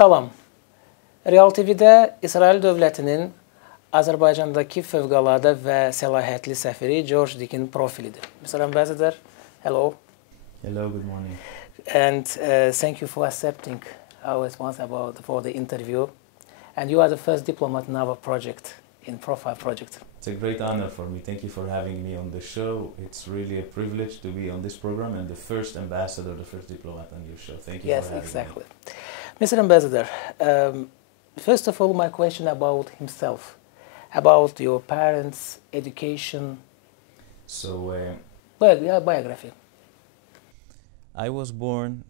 Salam. Real TV'de İsrail Devleti'nin Azerbaycan'daki fevkalade ve selahiyetli sefiri George Dick'in profilidir. Mr. Ambassador, hello. Hello, good morning. And thank you for accepting our response for the interview. And you are the first diplomat in our project, in Profile Project. It's a great honor for me. Thank you for having me on the show. It's really a privilege to be on this program and the first ambassador, the first diplomat on your show. Thank you for having me. Yes, exactly. Mr. Ambassador, first of all, my question about himself, about your parents' education. So, biography. I was born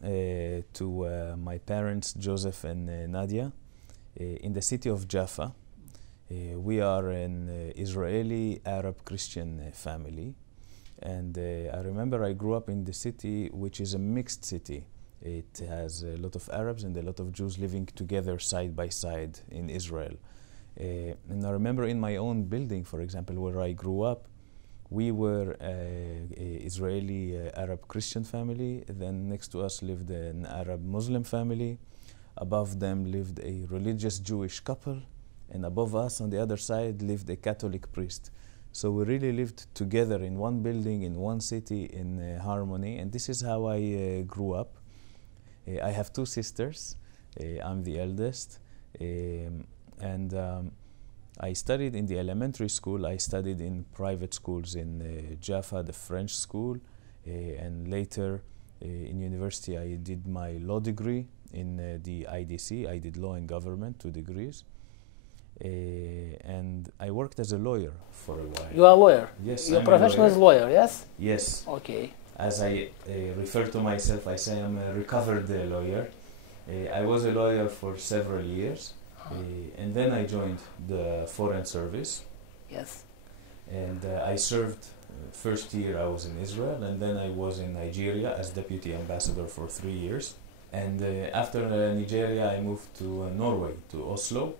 to my parents, Joseph and Nadia, in the city of Jaffa. We are an Israeli Arab Christian family, and I remember I grew up in the city, which is a mixed city. It has a lot of Arabs and a lot of Jews living together side by side in Israel. And I remember in my own building, for example, where I grew up, we were an Israeli Arab Christian family. Then next to us lived an Arab Muslim family. Above them lived a religious Jewish couple. And above us on the other side lived a Catholic priest. So we really lived together in one building, in one city, in harmony. And this is how I grew up. I have two sisters. I'm the eldest. I studied in the elementary school. I studied in private schools in Jaffa, the French school. And later in university, I did my law degree in the IDC. I did law and government, 2 degrees. And I worked as a lawyer for a while. You are a lawyer? Yes, your profession is lawyer, yes? Yes. Okay. As I refer to myself, I say I'm a recovered lawyer. I was a lawyer for several years, and then I joined the Foreign Service. Yes. And I served, first year I was in Israel, and then I was in Nigeria as Deputy Ambassador for 3 years. And after Nigeria, I moved to Norway, to Oslo.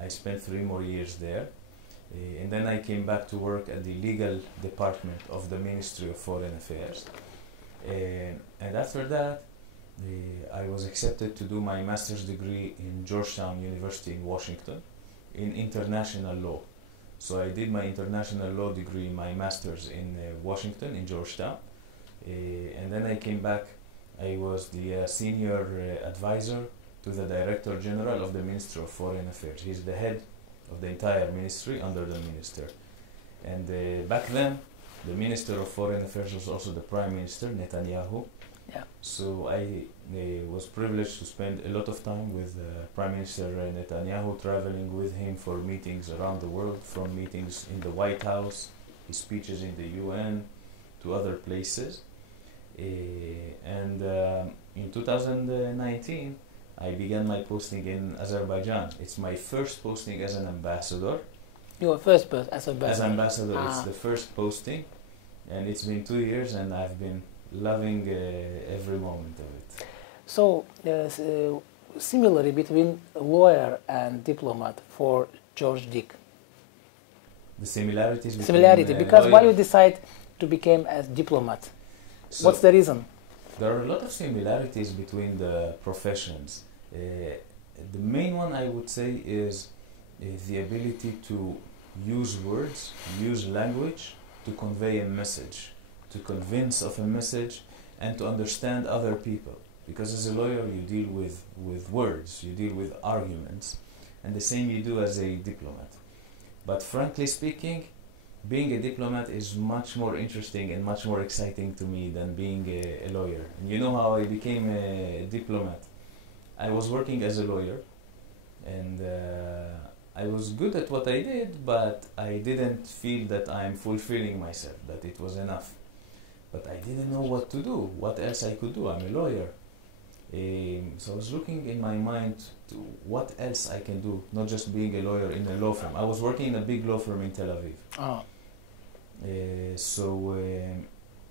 I spent 3 more years there. And then I came back to work at the legal department of the Ministry of Foreign Affairs. And after that, I was accepted to do my master's degree in Georgetown University in Washington in international law. So I did my international law degree, my master's in Washington, in Georgetown. And then I came back. I was the senior advisor to the Director General of the Ministry of Foreign Affairs. He's the head of the entire ministry under the minister. And back then, the Minister of Foreign Affairs was also the Prime Minister, Netanyahu. Yeah. So I was privileged to spend a lot of time with Prime Minister Netanyahu, traveling with him for meetings around the world, from meetings in the White House, his speeches in the UN, to other places. In 2019, I began my posting in Azerbaijan. It's my first posting as an ambassador. Your first as ambassador? As ambassador, it's the first posting. And it's been 2 years, and I've been loving every moment of it. So, similarly between lawyer and diplomat for George Dick? The similarities between Similarity, because why you decide to become a diplomat? So what's the reason? There are a lot of similarities between the professions. The main one I would say is the ability to use words, use language to convey a message, to convince of a message and to understand other people. Because as a lawyer you deal with words, you deal with arguments, and the same you do as a diplomat. But frankly speaking, being a diplomat is much more interesting and much more exciting to me than being a lawyer. And you know how I became a diplomat? I was working as a lawyer, and I was good at what I did, but I didn't feel that I'm fulfilling myself, that it was enough. But I didn't know what to do, what else I could do. I'm a lawyer. So I was looking in my mind to what else I can do, not just being a lawyer in a law firm. I was working in a big law firm in Tel Aviv. Oh.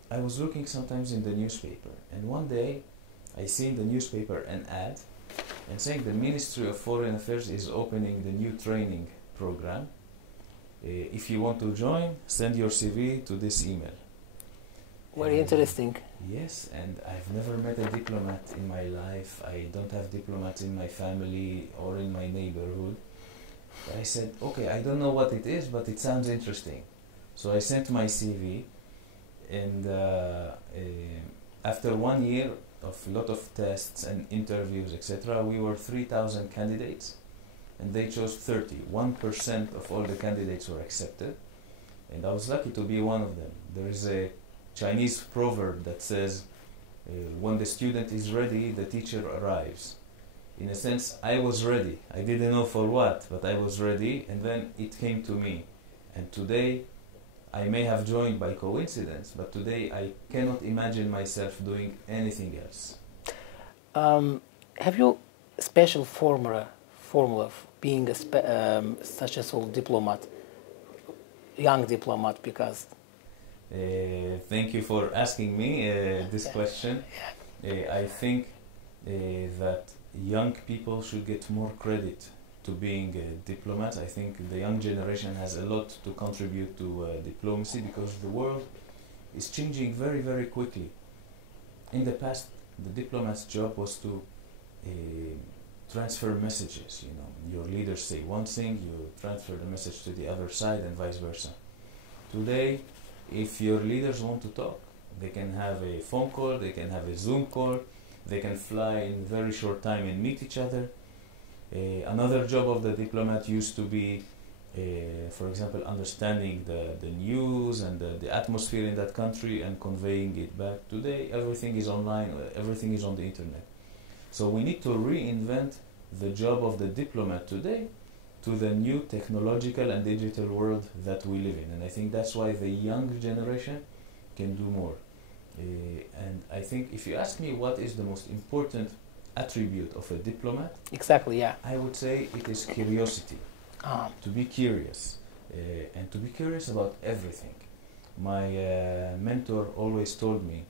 I was looking sometimes in the newspaper, and one day I see in the newspaper an ad and saying the Ministry of Foreign Affairs is opening the new training program. If you want to join, send your CV to this email. Very interesting. Yes, and I've never met a diplomat in my life. I don't have diplomats in my family or in my neighborhood. But I said, okay, I don't know what it is, but it sounds interesting. So I sent my CV, and after 1 year of a lot of tests and interviews, etc., we were 3,000 candidates, and they chose 30. 1% of all the candidates were accepted, and I was lucky to be one of them. There is a Chinese proverb that says, when the student is ready, the teacher arrives. In a sense, I was ready. I didn't know for what, but I was ready, and then it came to me. And today, I may have joined by coincidence, but today I cannot imagine myself doing anything else. Have you a special formula of being a successful diplomat, young diplomat, because... Thank you for asking me this question. I think that young people should get more credit to being a diplomat. I think the young generation has a lot to contribute to diplomacy, because the world is changing very, very quickly. In the past, the diplomat's job was to transfer messages. You know, your leaders say one thing, you transfer the message to the other side, and vice versa. Today, if your leaders want to talk, they can have a phone call, they can have a Zoom call, they can fly in very short time and meet each other. Another job of the diplomat used to be, for example, understanding the news and the atmosphere in that country and conveying it back. Today, everything is online, everything is on the internet. So we need to reinvent the job of the diplomat today to the new technological and digital world that we live in. And I think that's why the young generation can do more. And I think if you ask me what is the most important attribute of a diplomat, exactly, yeah, I would say it is curiosity. To be curious, and to be curious about everything. My mentor always told me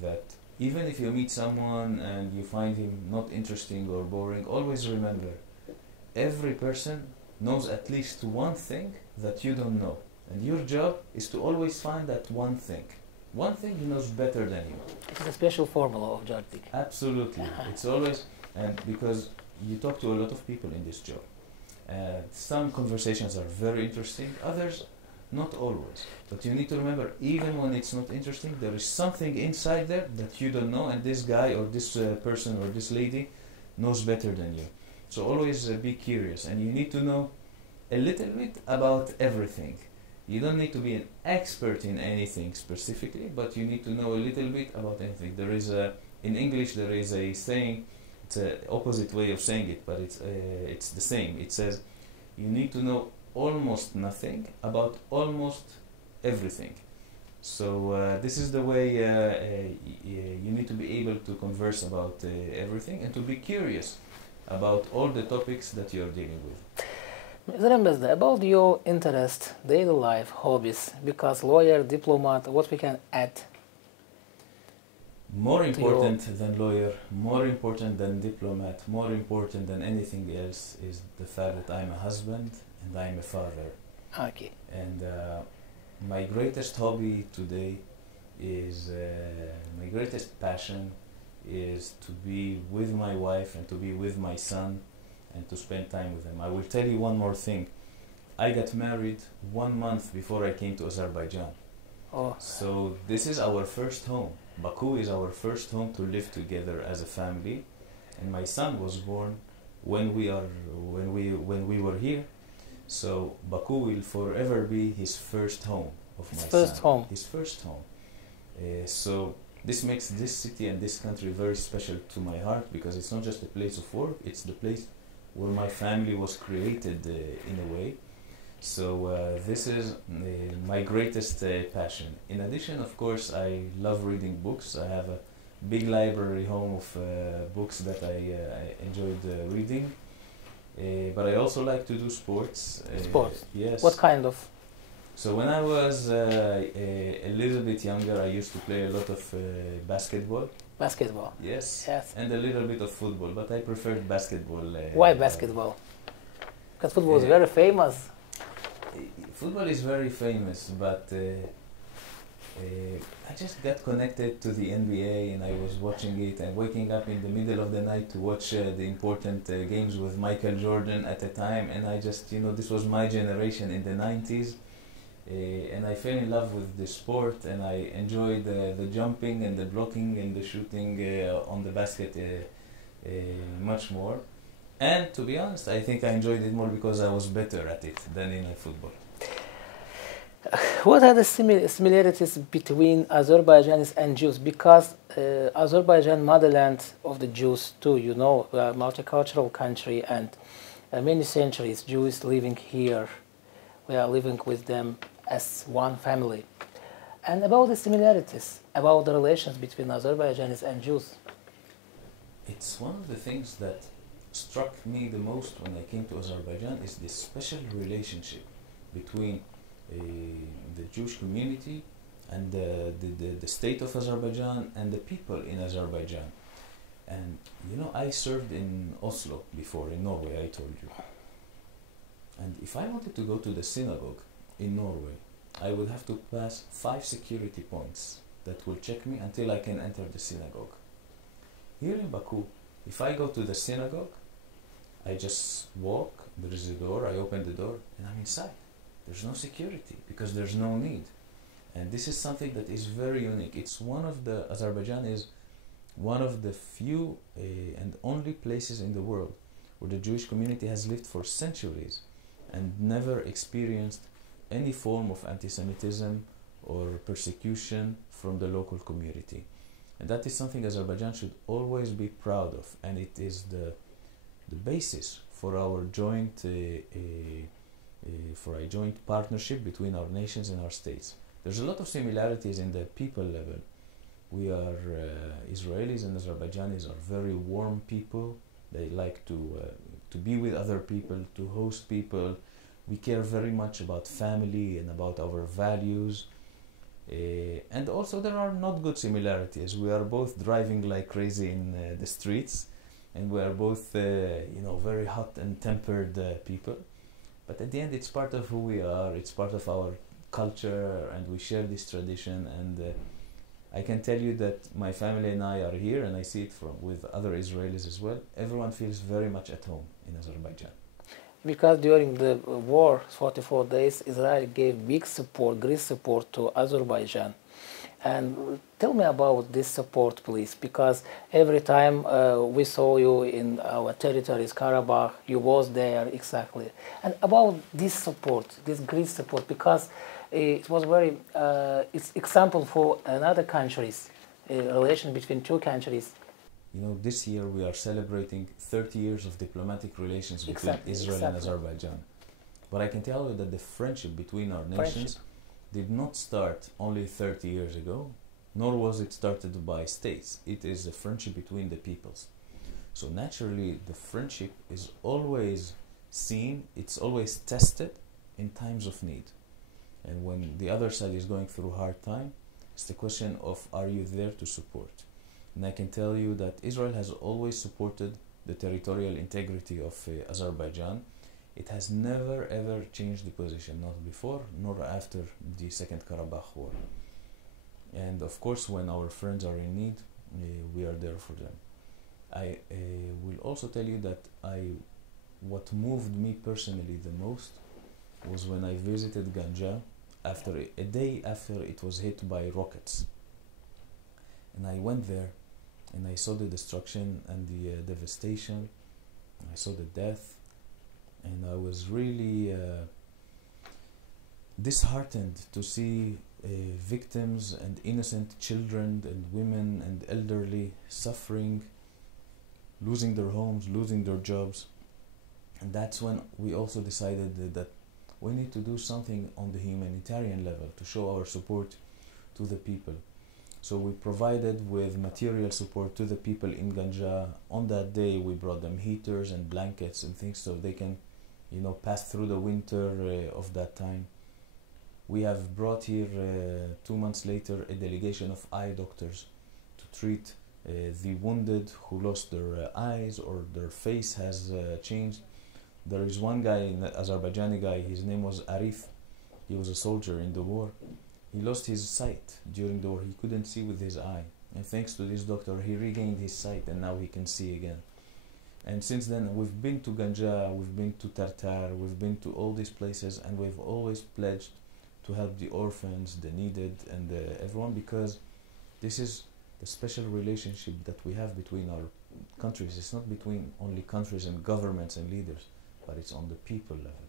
that even if you meet someone and you find him not interesting or boring, always remember, every person knows at least one thing that you don't know. And your job is to always find that one thing. One thing he knows better than you. It's a special formula of George. Absolutely. It's always, and because you talk to a lot of people in this job. Some conversations are very interesting, others not always. But you need to remember, even when it's not interesting, there is something inside there that you don't know, and this guy or this person or this lady knows better than you. So always be curious, and you need to know a little bit about everything. You don't need to be an expert in anything specifically, but you need to know a little bit about anything. There is in English there is a saying, it's an opposite way of saying it, but it's the same. It says, you need to know almost nothing about almost everything. So this is the way you need to be able to converse about everything and to be curious about all the topics that you are dealing with. Mr. Ambassador, about your interest, daily life, hobbies, because lawyer, diplomat, what we can add? More important than lawyer, more important than diplomat, more important than anything else is the fact that I'm a husband and I'm a father. Okay. And my greatest hobby today is, my greatest passion is to be with my wife and to be with my son and to spend time with them. I will tell you one more thing. I got married 1 month before I came to Azerbaijan. Oh. So this is our first home. Baku is our first home to live together as a family. And my son was born when we were here. So Baku will forever be his first home of my son. First home. His first home. So this makes this city and this country very special to my heart, because it's not just a place of work, it's the place where my family was created in a way. So this is my greatest passion. In addition, of course, I love reading books. I have a big library home of books that I enjoyed reading. But I also like to do sports. Sports? Yes. What kind of? So when I was a little bit younger, I used to play a lot of basketball. Basketball? Yes. Yes. And a little bit of football, but I preferred basketball. Why basketball? Because football is very famous. Football is very famous, but I just got connected to the NBA, and I was watching it and waking up in the middle of the night to watch the important games with Michael Jordan at the time. And I just, this was my generation in the 90s. And I fell in love with the sport, and I enjoyed the jumping and the blocking and the shooting on the basket much more. And to be honest, I think I enjoyed it more because I was better at it than in football. What are the similarities between Azerbaijanis and Jews? Because Azerbaijan, motherland of the Jews too, we are a multicultural country, and many centuries Jews living here. We are living with them as one family. And about the similarities, about the relations between Azerbaijanis and Jews. It's one of the things that struck me the most when I came to Azerbaijan is this special relationship between the Jewish community and the state of Azerbaijan and the people in Azerbaijan. And I served in Oslo before, in Norway, I told you. And if I wanted to go to the synagogue in Norway, I would have to pass 5 security points that will check me until I can enter the synagogue. Here in Baku, if I go to the synagogue, I just walk, there is a door, I open the door, and I'm inside. There's no security because there's no need. And this is something that is very unique. Azerbaijan is one of the few and only places in the world where the Jewish community has lived for centuries and never experienced any form of anti-Semitism or persecution from the local community. And that is something Azerbaijan should always be proud of, and it is the basis for our joint partnership between our nations and our states. There's a lot of similarities in the people level. We are Israelis and Azerbaijanis are very warm people. They like to be with other people, to host people. We care very much about family and about our values. And also there are not good similarities. We are both driving like crazy in the streets, and we are both very hot and tempered people. But at the end, it's part of who we are, it's part of our culture, and we share this tradition. And I can tell you that my family and I are here, and I see it with other Israelis as well. Everyone feels very much at home in Azerbaijan. Because during the war, 44 days, Israel gave big support, great support to Azerbaijan. And tell me about this support, please, because every time we saw you in our territories, Karabakh, you was there exactly. And about this support, this great support, because it was very, it's example for another countries, relation between two countries. This year we are celebrating 30 years of diplomatic relations between Israel and Azerbaijan. But I can tell you that the friendship between our nations did not start only 30 years ago, nor was it started by states. It is a friendship between the peoples. So naturally, the friendship is always seen, it's always tested in times of need. And when the other side is going through a hard time, it's the question of, are you there to support? And I can tell you that Israel has always supported the territorial integrity of Azerbaijan. It has never ever changed the position, not before nor after the Second Karabakh War. And of course, when our friends are in need, we are there for them. I will also tell you that what moved me personally the most was when I visited Ganja a day after it was hit by rockets. And I went there and I saw the destruction and the devastation. I saw the death, and I was really disheartened to see victims and innocent children and women and elderly suffering, losing their homes, losing their jobs. And that's when we also decided that we need to do something on the humanitarian level to show our support to the people. So we provided with material support to the people in Ganja. On that day, we brought them heaters and blankets and things so they can, pass through the winter of that time. We have brought here, 2 months later, a delegation of eye doctors to treat the wounded who lost their eyes or their face has changed. There is one guy, an Azerbaijani guy, his name was Arif. He was a soldier in the war. he lost his sight during the war. He couldn't see with his eye. And thanks to this doctor, he regained his sight and now he can see again. And since then, we've been to Ganja, we've been to Tartar, we've been to all these places, and we've always pledged to help the orphans, the needed, and everyone, because this is the special relationship that we have between our countries. It's not between only countries and governments and leaders, but it's on the people level.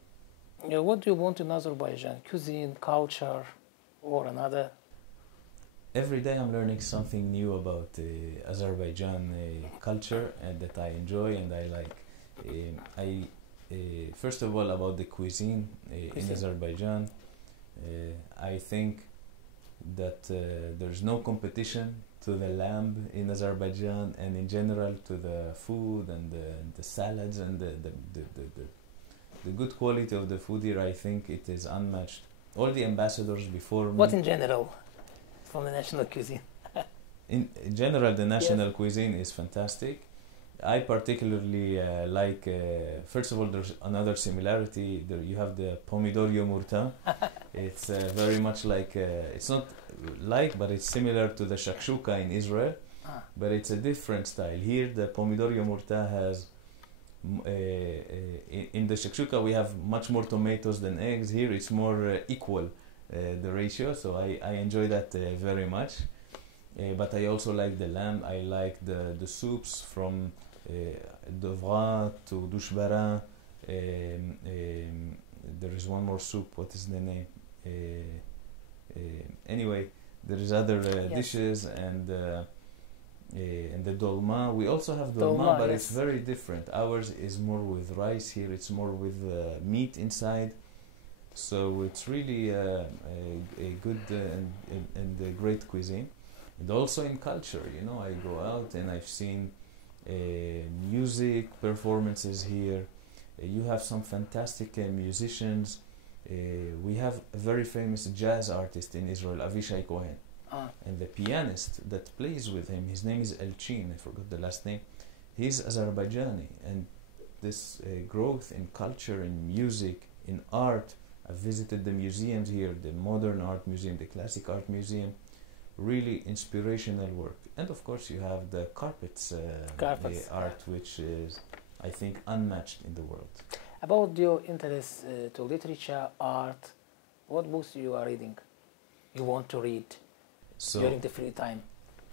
Yeah, what do you want in Azerbaijan? Cuisine, culture, or another? Every day I'm learning something new about Azerbaijan culture and that I enjoy and I like. First of all, about the cuisine in Azerbaijan, I think that there's no competition to the lamb in Azerbaijan and in general to the food and the salads and the good quality of the food here. I think it is unmatched. All the ambassadors before me. What in general? From the national cuisine. In general, the national cuisine is fantastic. I particularly like, first of all, there's another similarity. There you have the pomidor yumurta. It's very much like, it's not like, but it's similar to the shakshuka in Israel, but it's a different style. Here, the pomidor yumurta has, in the shakshuka, we have much more tomatoes than eggs. Here, it's more equal. The ratio, so I enjoy that very much. But I also like the lamb. I like the soups from Dovra to Dushbara. There is one more soup. What is the name? Anyway, there is other dishes and the dolma. We also have dolma, but it's very different. Ours is more with rice. Here, it's more with meat inside. So it's really a good and a great cuisine. And also in culture, you know, I go out and I've seen music performances here. You have some fantastic musicians. We have a very famous jazz artist in Israel, Avishai Cohen. And the pianist that plays with him, his name is Elchin, I forgot the last name. He's Azerbaijani. And this growth in culture, in music, in art, I've visited the museums here, the modern art museum, the classic art museum, really inspirational work. And of course you have the carpets art, which is, I think, unmatched in the world. About your interest to literature, art, what books you are reading, you want to read during the free time?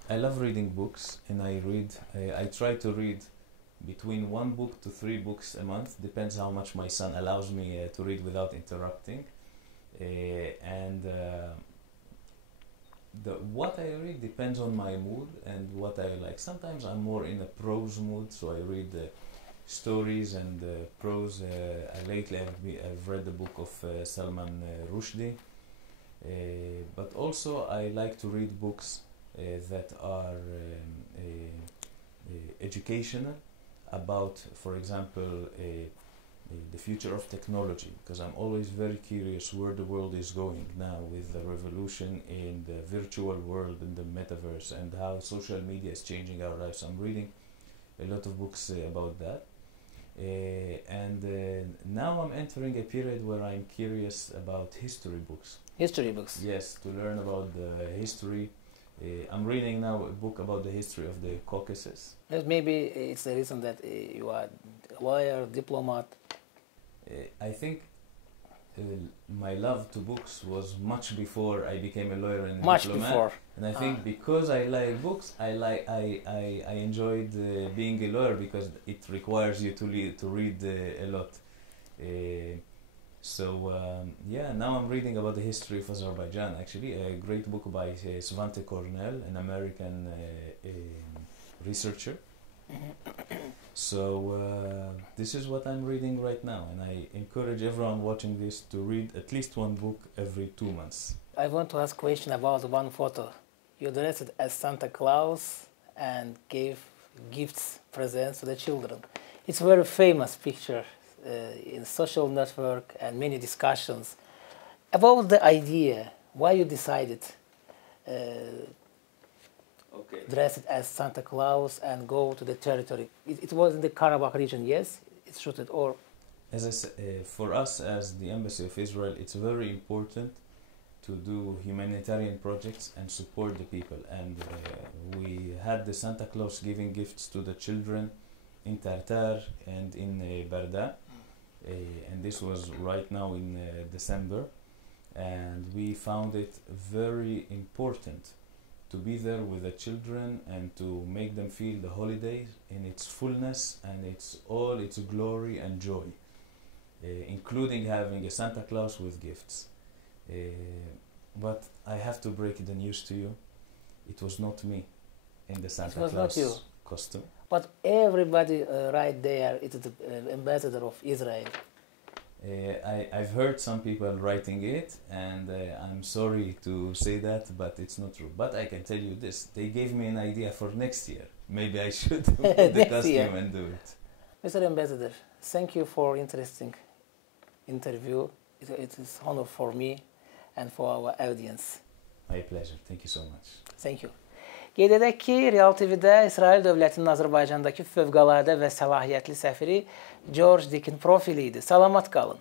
I love reading books, and I try to read between 1 book to 3 books a month, depends how much my son allows me to read without interrupting. What I read depends on my mood and what I like. Sometimes I'm more in a prose mood, so I read stories and prose. Lately I've read the book of Salman Rushdie, but also I like to read books that are educational, about, for example, the future of technology, because I'm always very curious where the world is going now with the revolution in the virtual world and the metaverse and how social media is changing our lives. I'm reading a lot of books about that. Now I'm entering a period where I'm curious about history books. History books? Yes, to learn about the history. I'm reading now a book about the history of the Caucasus. Maybe it's the reason that you are a lawyer, diplomat. I think my love to books was much before I became a lawyer and a diplomat. Before. And I think because I like books, I enjoyed being a lawyer because it requires you to read a lot. Now I'm reading about the history of Azerbaijan, actually, a great book by Svante Cornell, an American researcher. So this is what I'm reading right now, and I encourage everyone watching this to read at least 1 book every 2 months. I want to ask a question about one photo. You dressed as Santa Claus and gave gifts, presents to the children. It's a very famous picture in social network and many discussions about the idea, why you decided dressed as Santa Claus and go to the territory. It was in the Karabakh region, yes? It's shooted, or? As I said, for us as the Embassy of Israel, it's very important to do humanitarian projects and support the people. And we had the Santa Claus giving gifts to the children in Tartar and in Barda. And this was right now in December. And we found it very important to be there with the children and to make them feel the holidays in its fullness and all its glory and joy, including having a Santa Claus with gifts. But I have to break the news to you. It was not me in the Santa Claus costume. But everybody right there is the ambassador of Israel. I've heard some people writing it, and I'm sorry to say that, but it's not true. But I can tell you this, they gave me an idea for next year. Maybe I should put the costume and do it. Mr. Ambassador, thank you for interesting interview. It is honor for me and for our audience. My pleasure. Thank you so much. Thank you. Qeyd edək ki, Real TV-də İsrail dövlətinin Azərbaycandakı fövqəladə və səlahiyyətli səfiri George Dick'in profili idi. Salamat qalın.